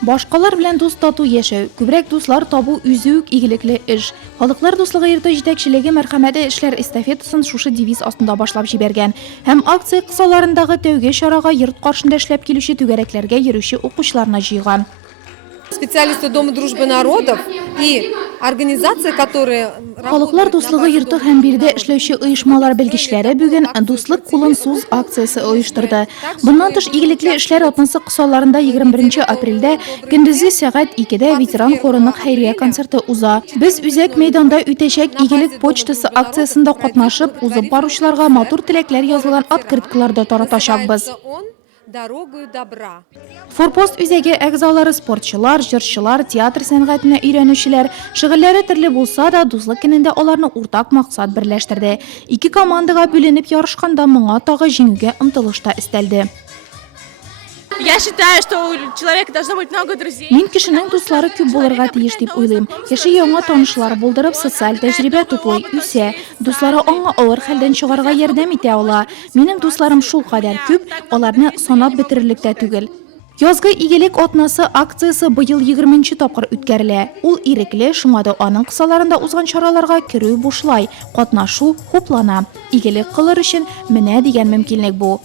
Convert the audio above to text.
Башкалар белән дус тату яшәү, күбрәк дуслар табу үзе үк игелекле эш. Халыклар дуслыгы йорты җитәкчелеге мәрхәмәтле эшләр эстафетасын шушы девиз астында башлап җибәргән. Һәм акция кысаларындагы тәүге чарага йорт каршында эшләп килүче түгәрәкләргә йөрүче укучыларны җыйган. Специалисты Дома дружбы народов и организации, которые... Халыклар дуслыгы йорты һәм биредә эшләүче оешмалар белгечләре бүген дуслык кулын суз акциясе оештырды. Bundan тыш игелекле эшләр атнасы кысаларында 21 апрельдә көндезге сәгать 2дә ветеран хорының хәйрия концерты уза. Без үзәк мәйданда үтәчәк игелек почтасы акциясында катнашып, узып баручыларга матур теләкләр язылган открыткаларда таратачакбыз. Дорогу добра. Форпост үзәге әгъзалары спортчылар, җырчылар, театр сәнгатенә өйрәнүчеләр, шөгыльләре төрле булса да, дуслык көнендә аларны уртак максат берләштерде. Ике командага бүленеп ярышканда моңа тагы җиңүгә омтылыш та өстәлде. Я считаю, что у человека должно быть много друзей. Мин кешенең дуслары күп булырга тиеш дип уйлыйм. Кеше яңа танышлар булдырып, социаль тәҗрибә туплый, үсә. Дуслары аңа авыр хәлдән чыгарга ярдәм итә ала. Минем дусларым шул кадәр күп, аларны санап бетерерлек тә түгел. Язгы игелек атнасы акциясы быел 20нче тапкыр үткәрелә. Ул ирекле, шуңа да аның кысаларында узган чараларга керү бушлай, катнашу хуплана. Игелек кылыр өчен менә дигән мөмкинлек бу.